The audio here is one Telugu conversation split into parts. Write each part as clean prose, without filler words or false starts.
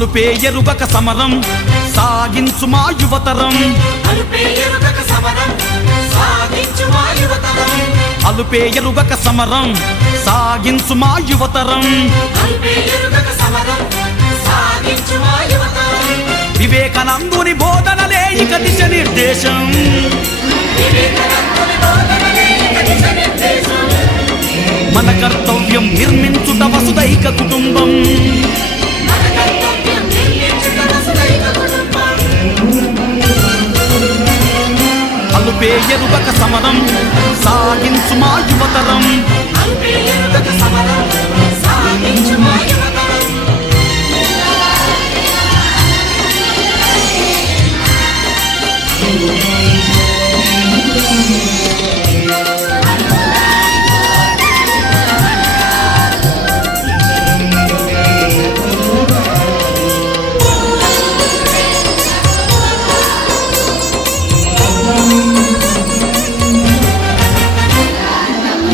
అలుపే ఎరుగక సమరం సాగించు మా యువతరం, అలుపే ఎరుగక సమరం సాగించు మా యువతరం, అలుపే ఎరుగక సమరం సాగించు మా యువతరం, అలుపే ఎరుగక సమరం సాగించు మా యువతరం. వివేకానందుని బోధనలే ఇక దిశ నిర్దేశం, వివేకానందుని బోధనలే ఇక దిశ నిర్దేశం. మన కర్తవ్యం నిర్మించుట వసుదైక కుటుంబం, మన కర్తవ్యం నిర్మించుట వసుదైక కుటుంబం. అలుపే ఎరుగక సమరం సాగించు మా యువతరం, అలుపే ఎరుగక సమరం సాగించు మా యువతరం.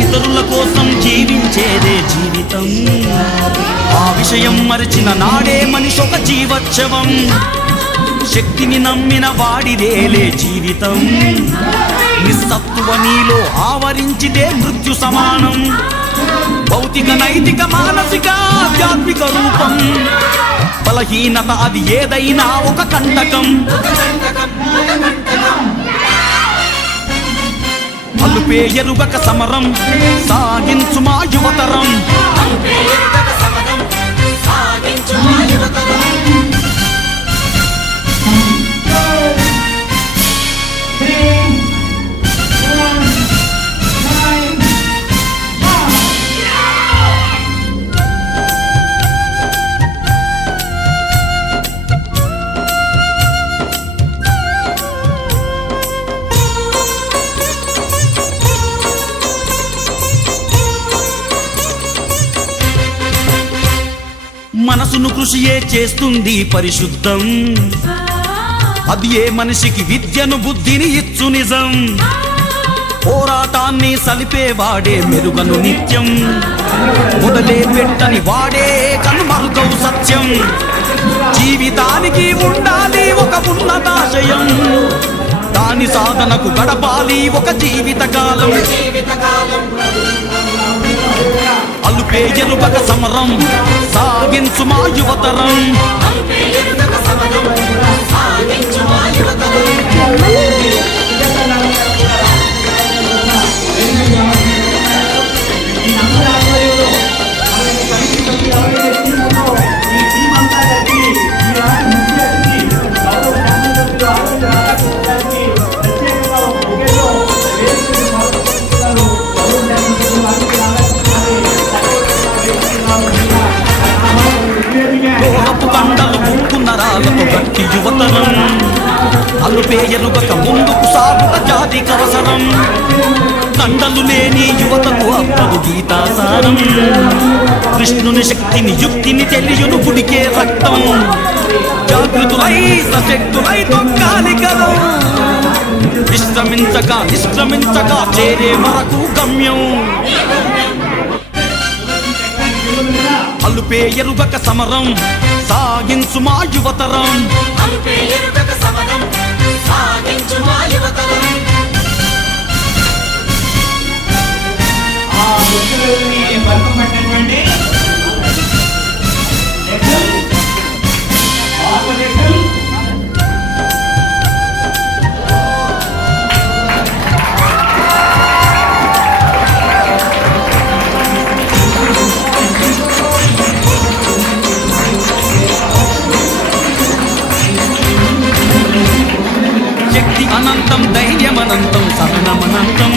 ఇతరుల కోసం జీవించేదే జీవితం, ఆ విషయం మరిచిన నాడే మనిషి ఒక జీవోత్సవం. శక్తిని నమ్మిన వాడిదేలే జీవితం, నిస్సత్తువ నీలో ఆవరించితే మృత్యు సమానం. భౌతిక నైతిక మానసిక ఆధ్యాత్మిక రూపం, బలహీనత అది ఏదైనా ఒక కంటకం. అలుపే ఎరుగక సమరం సాగించు మా యువతరం, అలుపే ఎరుగక సమరం సాగించు మా యువతరం. మనసును కృషియే చేస్తుంది పరిశుద్ధం, అది ఏ మనిషికి విద్యను బుద్ధిని ఇచ్చు నిజం. పోరాటాన్ని సలిపేవాడే మెరుగను నిత్యం, మొదలే పెట్టని వాడే కనుమరుగౌ సత్యం. జీవితానికి ఉండాలి ఒక ఉన్నతాశయం, దాని సాధనకు గడపాలి ఒక జీవితకాలం. అలుపే ఎరుగక సమరం సాగించు మా యువతరం, అలుపే ఎరుగక సమరం సాగించు మా యువతరం. లోహపు కండలు ముక్కున్నరాలతో గట్టి యువతరం, అలుపే ఎరుగక ముందుకు సాగుట జాతికి అవసరం. కండలు లేని యువతకు అప్పదు గీతాసారం, కృష్ణుని శక్తిని యుక్తిని తెలియను గుడికే రక్తం. జాగృతులై సశక్తులై తొక్కాలి కదా, విశ్రమించక నిష్క్రమించక చేరే వరకు గమ్యం. అలుపే ఎరుగక సమరం సాగించు మా యువతరం, అలుపే ఎరుగక సమరం సాగించు మా యువతరం. ఆ ముఖ్యులని బల్బు పెట్టండి. శక్తి అనంతం, ధైర్యమనంతం, సహనమనంతం.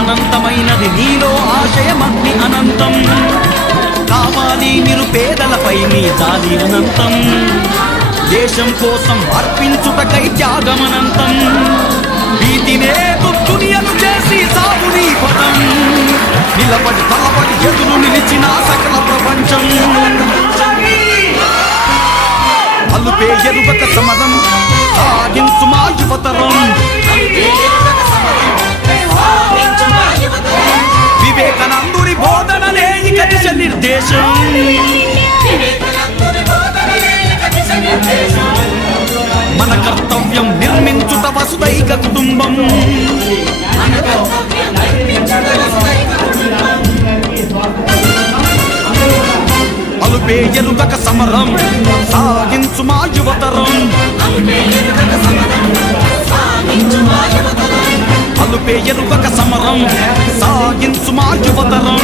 అనంతమైనది నీలో ఆశయమగ్ని అనంతం, కావాలి నిరుపేదలపై నీ జాలి అనంతం. దేశం కోసం అర్పించుటకై త్యాగమనంతం, వీటినే దుర్దునియలు చేసి సాగుని పదం. నిలబడి తలబడి ఎదురు నిలిచిన సకల ప్రపంచం. అలుపే ఎరుగక సమరం సాగించు మా యువతరం, అలుపే ఎరుగక సమరం సాగించు మా యువతరం. వివేకానందుని బోధనలే ఇక దిశ నిర్దేశం. వివేకానందుని బోధనలే వసుదైక కుటుంబం అలుపే ఎరుగక సమరం సాగించు మా యువతరం అలుపే ఎరుగక సమరం సాగించు మా యువతరం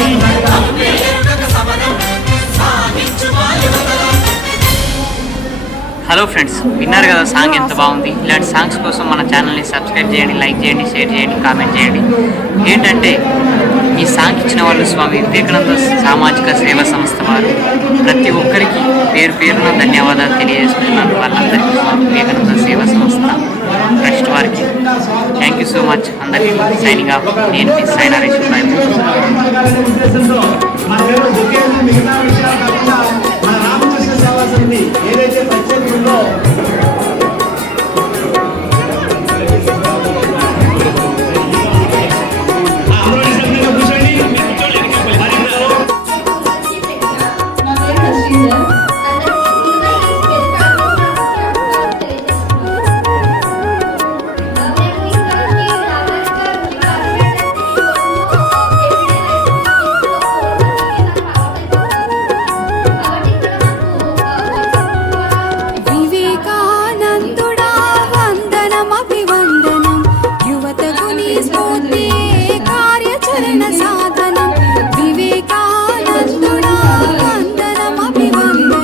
హలో ఫ్రెండ్స్, విన్నారు కదా సాంగ్ ఎంత బాగుంది. ఇలాంటి సాంగ్స్ కోసం మన ఛానల్ని సబ్స్క్రైబ్ చేయండి, లైక్ చేయండి, షేర్ చేయండి, కామెంట్ చేయండి. ఏంటంటే ఈ సాంగ్ ఇచ్చిన వాళ్ళు స్వామి వివేకానంద సామాజిక సేవా సంస్థ వారు. ప్రతి ఒక్కరికి పేరు పేరున ధన్యవాదాలు తెలియజేస్తున్నాను. వాళ్ళందరికీ స్వామి వివేకానంద సేవా సంస్థ ట్రస్ట్ వారికి థ్యాంక్ యూ సో మచ్. అందరికీ సైనింగ్ ఆఫ్. నేను మీ సైన్ నరేష్ బాయ్. ఏదైతే ప్రత్యేకత ఉందో సాధనం వివేకానందుడా వందనమభివందనం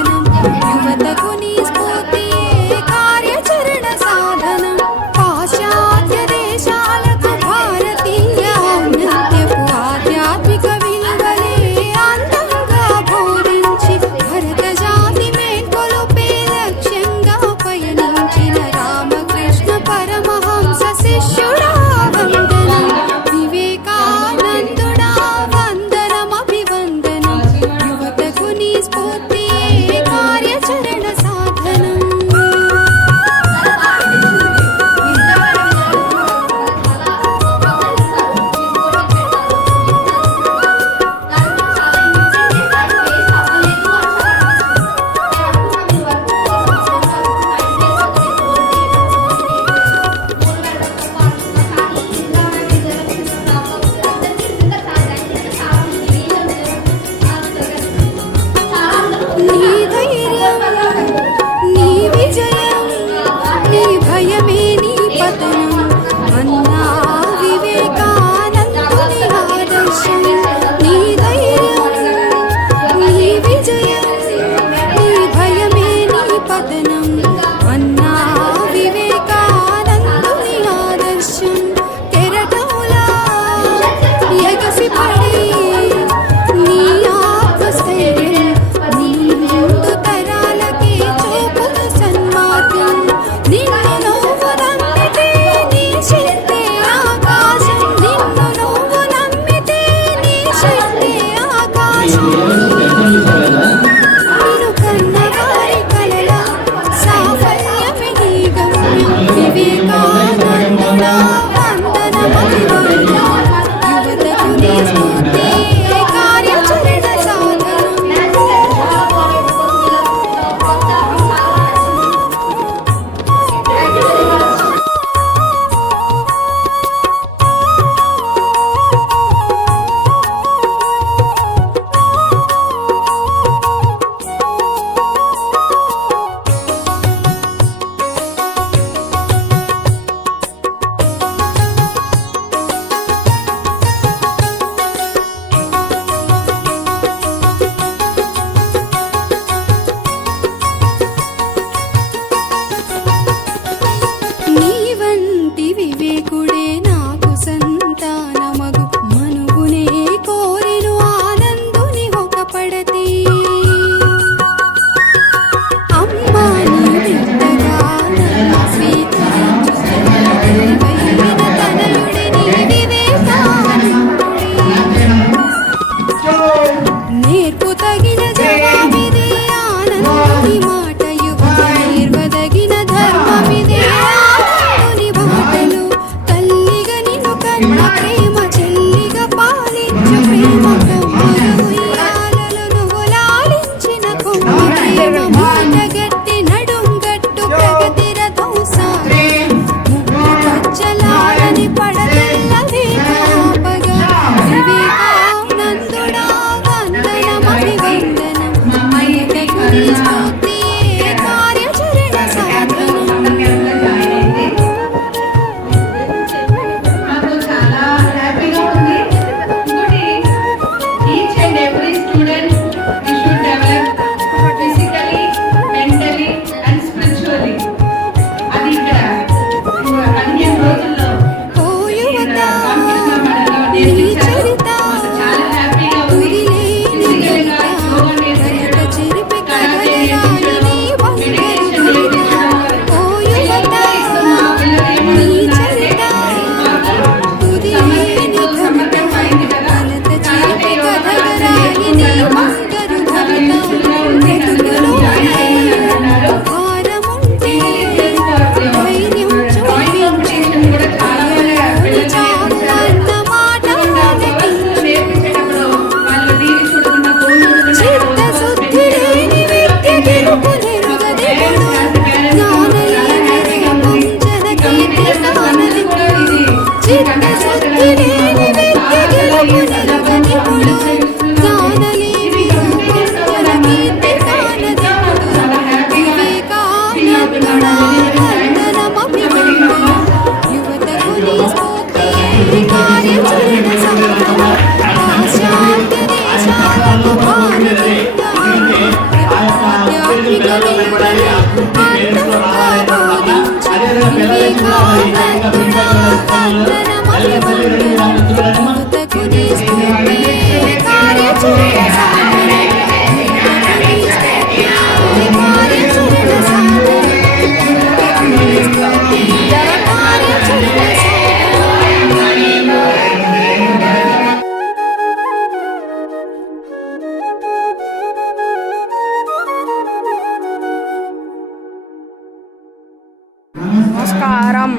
నమస్కారం.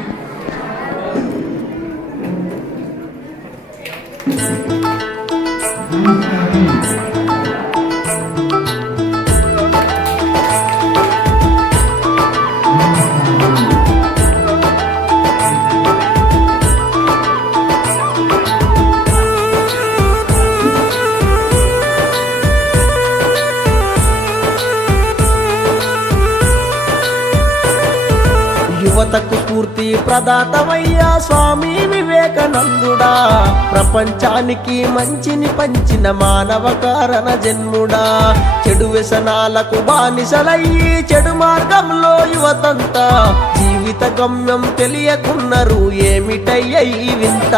యువతకు స్ఫూర్తి ప్రదాతమయ్యా స్వామి వివేకానందుడా, ప్రపంచానికి మంచిని పంచిన మానవ కారణ జన్ముడా. చెడు వ్యసనాలకు బానిసలయ్యి చెడు మార్గంలో యువతంతా జీవిత గమ్యం తెలియకున్నారు, ఏమిటయ్య ఈ వింత.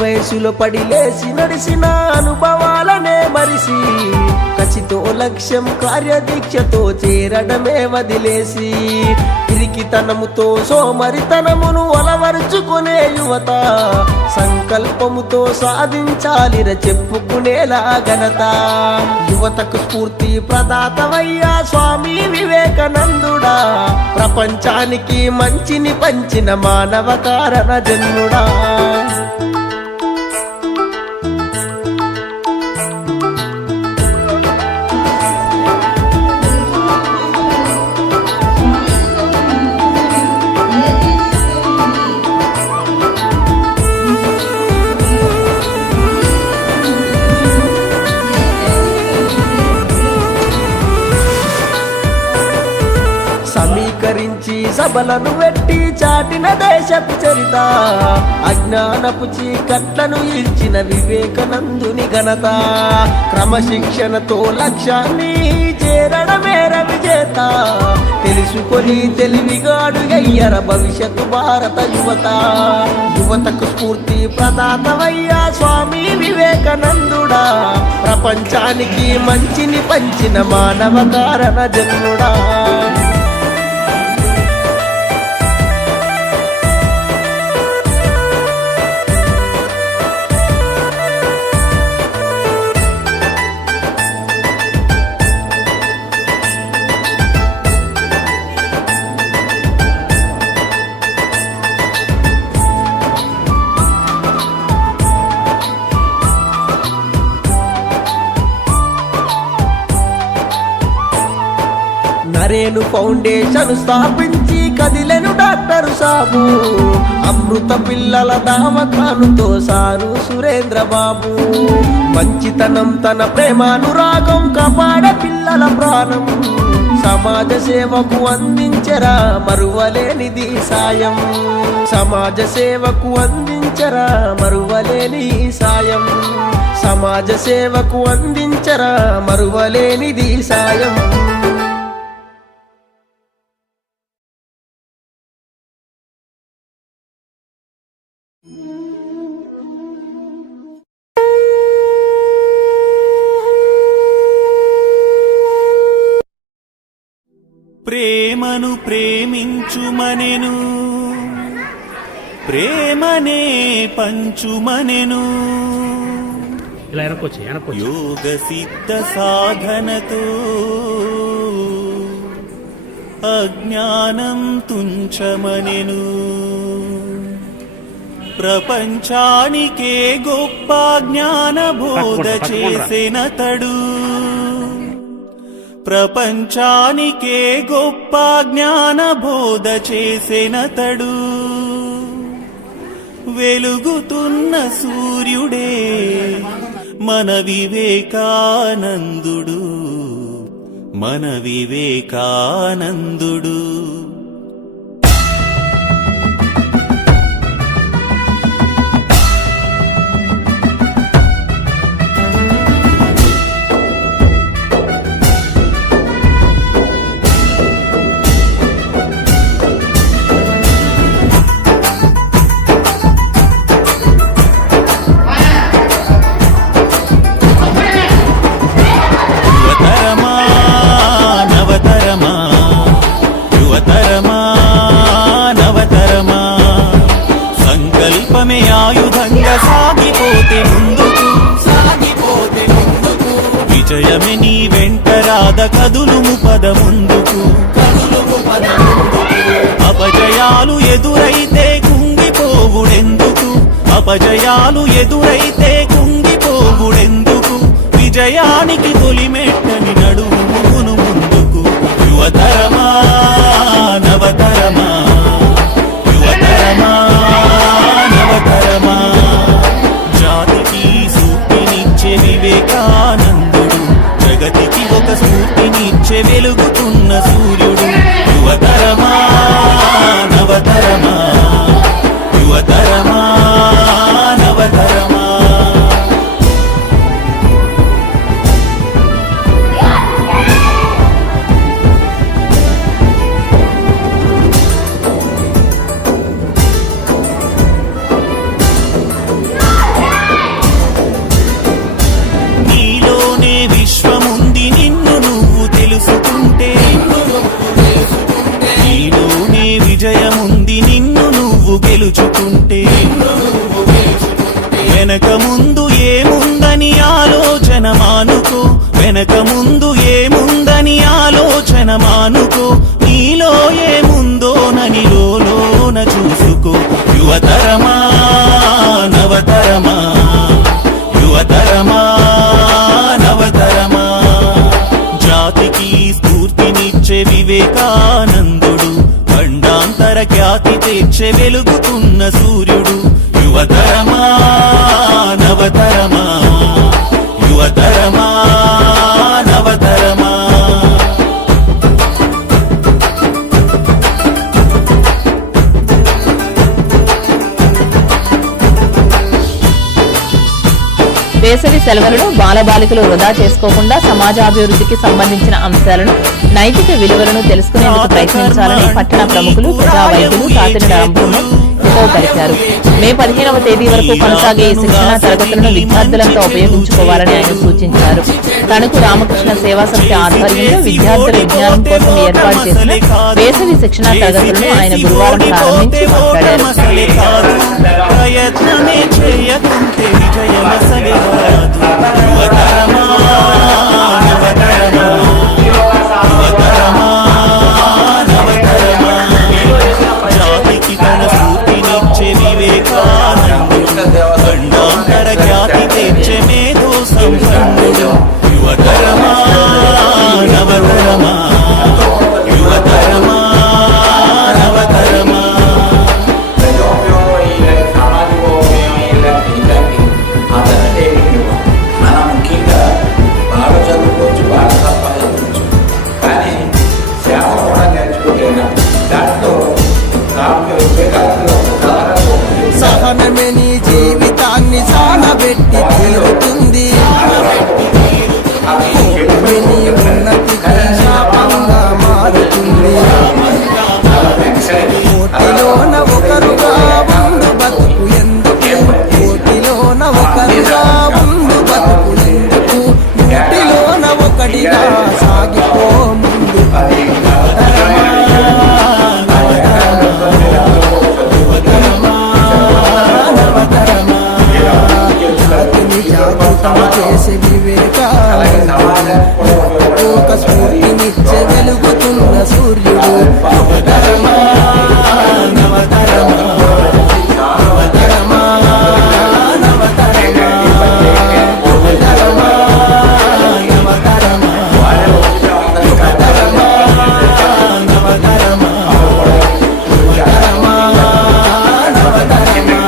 వయసులో పడి లేచి నడిసిన అనుభవాలనే మరిసి, కసితో లక్ష్యం కార్యదీక్షతో చేరడమే వదిలేసి, పిరికితనముతో సోమరితనమును అలవరుచుకునే యువత సంకల్పముతో సాధించాలిర చెప్పుకునేలా ఘనత. యువతకు స్ఫూర్తి ప్రదాతమయ్యా స్వామి వివేకానందుడా, ప్రపంచానికి మంచిని పంచిన మానవ కారణ జన్ముడా. సమీకరించి సభలను వెట్టి చాటిన దేశపు చరిత, అజ్ఞానపు చీకట్లను ఇల్చిన వివేకానందుని ఘనత. క్రమశిక్షణతో లక్ష్యాన్ని చేరడమేర విజేత, తెలుసుకొని తెలివిగాడు అయ్యర భవిష్యత్తు భారత యువత. యువతకు స్ఫూర్తి ప్రదాతమయ్యా స్వామి వివేకానందుడా, ప్రపంచానికి మంచిని పంచిన మానవ కారణ జన్ముడా. నరేను ఫౌండేషన్ స్థాపించి కదిలెను డాక్టర్ సాబు, అమృత పిల్లల దావకానుతో సారు సురేంద్ర బాబు. మంచితనం తన ప్రేమానురాగం కాపాడ పిల్లల ప్రాణం, సమాజ సేవకు అందించరా మరువలేనిది సాయం. సమాజ సేవకు అందించరా మరువలేని సాయం. సమాజ సేవకు అందించరా మరువలేనిది సాయం. ప్రేమను ప్రేమించుమనెను, ప్రేమనే పంచుమనెను. యోగ సిద్ధ సాధనతో అజ్ఞానం తుంచమనెను. ప్రపంచానికే గొప్ప జ్ఞాన బోధ చేసెనతడు. ప్రపంచానికే గొప్ప జ్ఞాన బోధ చేసెనతడు. వెలుగుతున్న సూర్యుడే మన వివేకానందుడు, మన వివేకానందుడు. సంకల్పమే ఆయుధంగా సాగిపోతే ముందుకు, విజయమే నీ వెంట రాద కదులుము పద ముందుకు. అపజయాలు ఎదురైతే కుంగిపోవుడెందుకు, అపజయాలు ఎదురైతే కుంగిపోవుడెందుకు, విజయానికి తొలిమెట్టని నడుమును ముందుకు. యువతరమా నవతరమా, యువతరమా నవతరమా, జాతికి స్ఫూర్తినిచ్చే వివేకానందుడు, జగతికి ఒక స్ఫూర్తినిచ్చే వెలుగుతున్న సూర్యుడు. యువతరమా నవతరమా, యువతరమా నవతరమా. నీలోనే విశ్వముంది నిన్ను నువ్వు తెలుసుకుంటే, నీలోనే విజయముంది నిన్ను నువ్వు గెలుచుకుంటే, వెనక ముందు ఏముందని ఆలోచన మానుకో, వెనక ముందు ఏముందని ఆలోచన మానుకో, నీలో ఏముందోనని లోన చూసుకో. యువతరమా నవతరమా, యువతరమా నవతరమా, జాతికి స్ఫూర్తినిచ్చే వివేకానందుడు, ఖండాంతర ఖ్యాతి తెచ్చే వెలుగుతున్న సూర్యుడు. యువతరమా నవతరమా, యువతరమా నవతరమా. వేసవి సెలవులను బాలబాలికలు వృధా చేసుకోకుండా సమాజాభివృద్ధికి సంబంధించిన అంశాలను, నైతిక విలువలను తెలుసుకునేందుకు ప్రయత్నించాలని పట్టణ ప్రముఖులు, ప్రజా వైద్యులు తాతిని రామబ్రహ్మం హితవు పలికారు. మే 15వ తేదీ వరకు కొనసాగే ఈ శిక్షణా తరగతులను విద్యార్థులంతా ఉపయోగించుకోవాలని ఆయన సూచించారు. తణుకు రామకృష్ణ సేవా సమితి ఆధ్వర్యంలో విద్యార్థుల విజ్ఞానం కోసం ఏర్పాటు చేసిన వేసవి శిక్షణా తరగతులను ఆయన గురువారం ప్రారంభించి మాట్లాడారు. జాతికి తన స్ఫూర్తినిచ్చే వివేకానందుడు, ఖండాంతర ఖ్యాతి తెచ్చే మేధో సంపన్నుడు. యువతరమా నవతరమా, యువతరమా నవతరమా. మనం ముఖ్యంగా బాగా చదువుకోవచ్చు, బాగా సంపాదించవచ్చు, కానీ సేవ కూడా నేర్చుకుంటేనా దాంట్లో సహనమే నీ జీవితాన్ని సానబెట్టి తీరుతుంది, నీ ఉన్నతికి శాపంగా మారుతుంది. కోటిలోన ఒకరుగా ఉండు బతుకు ఎందుకు, కోటిలోన ఒకరుగా ఉండు బతుకు ఎందుకు, నూటిలోన ఒకటిగా సాగిపో ముందు. జాగృతం చేసే వివేకానందుడు, ఒక స్ఫూర్తినిచ్చే వెలుగుతున్న సూర్యుడు. నవతరమా నవతరమా, నవతరమా నవతరమా, నవతరమా నవతరమా, నవతరమా నవతరమా, నవతరమా నవతరమా.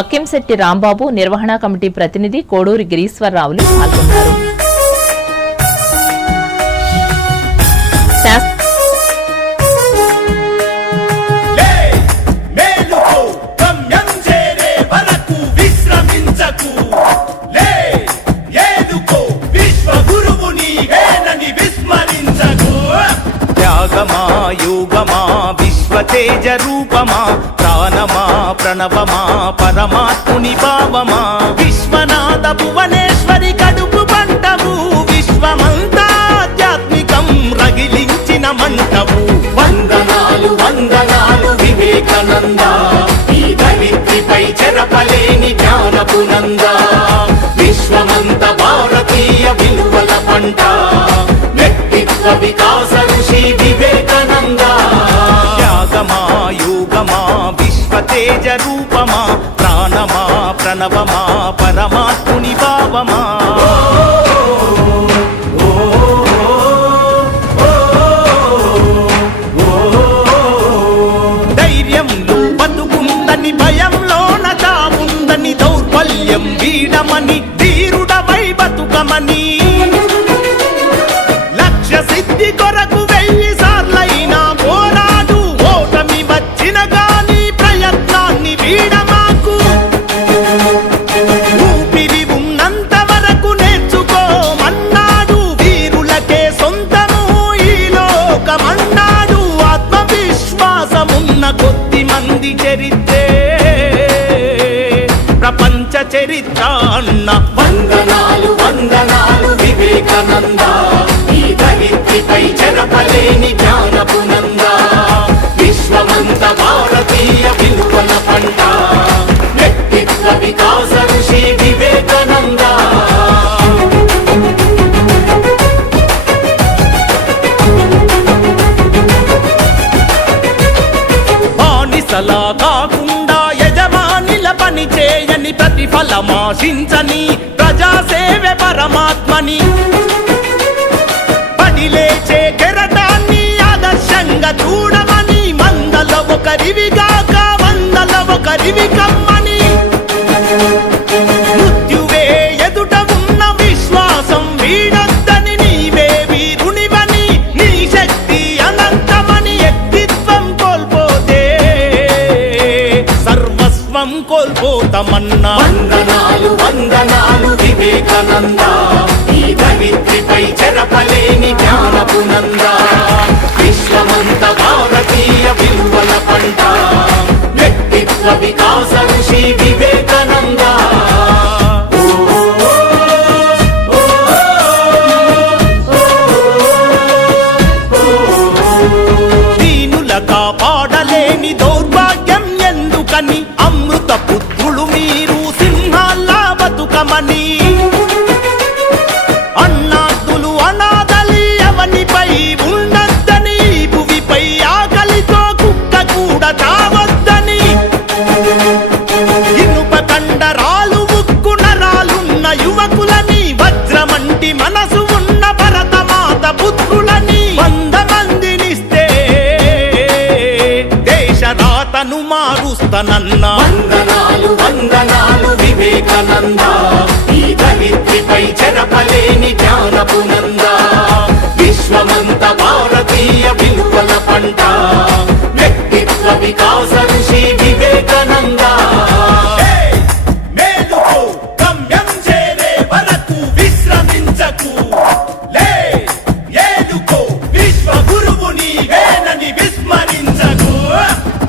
అక్కింశెట్టి రాంబాబు, నిర్వహణా కమిటీ ప్రతినిధి కోడూరి గిరీశ్వరరావులు పాల్గొన్నారు. యోగమా విశ్వతేజ రూపమా ప్రాణమా ప్రణవమా పరమాత్ముని భావమా విశ్వనాథ భువనేశ్వరి కడుపు పంటము విశ్వమంతా ఆధ్యాత్మికం రగిలించిన మంటవు. వందనాలు వందనాలు వివేకానంద, ఈ ధరిత్రిపై చెరపలేని జ్ఞానపు నంద. విశ్వమంత భారతీయ విలువల పంట, వ్యక్తిత్వ వికాస ఋషి వివేకానంద. త్యాగమా యోగమా విశ్వతేజ రూపమా ప్రాణమా ప్రణవమా పరమాత్ముని భావమా. ధైర్యంలో బతుకుందని భయంలోన చావుందని దౌర్బల్యం వీడమని ధీరుడవై బతుకమని లక్ష్య సిద్ధి కొరకు 1000 సార్లైనా పోరాడు. ఓటమి వచ్చిన గాని ప్రయత్నాన్ని వీడమాకు. ఊపిరి ఉన్నంత వరకు నేర్చుకోమన్నాడు. వీరులకే సొంతము ఈ లోకమన్నాడు. ఆత్మవిశ్వాసమున్న కొద్ది మంది చరిత్రే ప్రపంచ చరిత్ర అన్న. వందనాలు వందనాలు వివేకానంద, ఈ ధరిత్రిపై చెరపలేని జ్ఞానపు నంద. విశ్వమంత భారతీయ విలువల పంట, వ్యక్తిత్వ వికాస ఋషి వివేకానంద. బానిసలా కాకుండా యజమానిల పని చేయని ప్రతిఫలమాశించని ప్రజాసేవే పరమాత్మని. పడిలేచే కెరటాన్ని ఆదర్శంగా చూడమని. మందల ఒకరివిగాక వందల ఒకరివి కమ్మని. మృత్యువే ఎదుట ఉన్న విశ్వాసం వీడొద్దని. నీవే వీరునివని, నీ శక్తి అనంతమని. వ్యక్తిత్వం కోల్పోతే సర్వస్వం కోల్పోతామన్నా. వందనాలు వందనాలు వివేకానంద, ఈ ధరిత్రిపై చెరపలేని జ్ఞానపు నంద. విశ్వమంత భారతీయ విలువల పంట, వ్యక్తిత్వ వికాస ఋషి వివేకానంద. దీనుల కాపాడలేని దౌర్భాగ్యం ఎందుకని. అమృత పుత్రులు మీరు సింహాల్లా బతుకమని. అన్నాదులు అనాథలి అవనిపై ఉండద్దని. భువిపై ఆకలితో కుక్క కూడా చావద్దని. ఇనుప కండరాలు ఉక్కు నరాలున్న యువకులని. వజ్రమంటి మనసు ఉన్న భరతమాత పుత్రులని. 100 మందినిస్తే దేశ రాతను మారుస్తానన్నా. వందనాలు వందనాలు వివేకానంద, ఈ ధరిత్రిపై చెరపలేని జ్ఞానపు నంద. విశ్వమంత భారతీయ విలువల పంట, వ్యక్తిత్వ వికాస ఋషి వివేకానంద. మేలుకో గమ్యం చేరే వరకు విశ్రమించకు. లే ఏలుకో విశ్వ గురువు నీవేనని విస్మరించకు.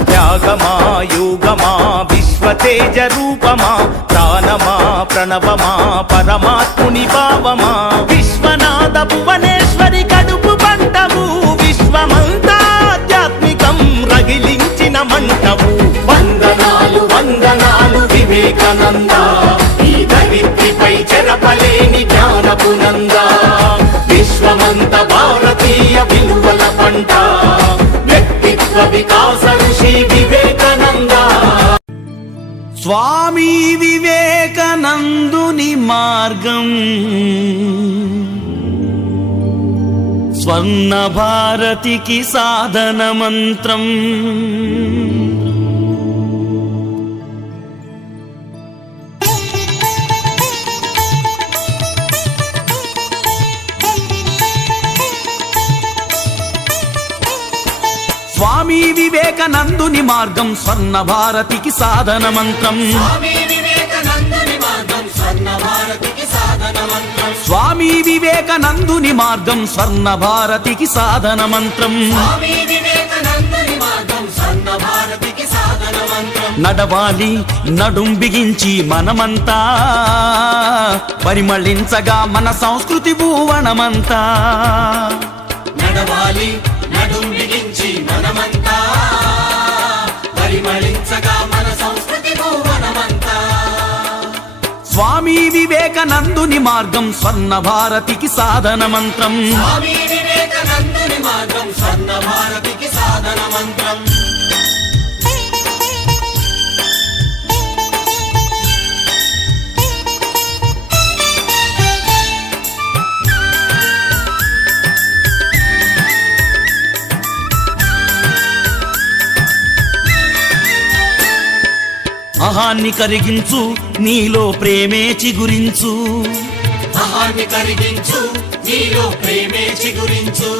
త్యాగమా యోగమా విశ్వతేజ రూపమా ప్రాణమా ప్రణవమా పరమాత్ముని భావమా. విశ్వనాథ భువనేశ్వరి కడుపు పంటము విశ్వమంతా ఆధ్యాత్మికం రగిలించిన మంటవు. వందనాలు వందనాలు వివేకానంద, ఈ ధరిత్రిపై చెరపలేని జ్ఞానపు నంద. విశ్వమంత భారతీయ విలువల పంట, వ్యక్తిత్వ వికాస ఋషి వివేకానంద. స్వామి వివేకానందుని మార్గం స్వర్ణ భారతికి సాధన మంత్రం. వివేకానందుని మార్గం స్వర్ణ భారతికి సాధన మంత్రం స్వామి వివేకానందుని మార్గం స్వర్ణ భారతికి సాధన మంత్రం స్వామి వివేకానందుని మార్గం స్వర్ణ భారతికి సాధన మంత్రం స్వామి వివేకానందుని మార్గం స్వర్ణ భారతికి సాధన మంత్రం నడవాలి నడుం బిగించి మనమంతా పరిమళించగా మన సంస్కృతి భూవనమంతా నడవాలి నడుం బిగించి మనమంతా పరిమళించగా మన సంస్కృతి భువనమంతా స్వామి వివేకానందుని మార్గం స్వర్ణ భారతికి సాధన మంత్రం స్వామి వివేకానందుని మార్గం స్వర్ణ భారతికి సాధన మంత్రం అహాన్ని కరిగించు నీలో ప్రేమే చిగురించు అహాన్ని కరిగించు నీలో ప్రేమే చిగురించు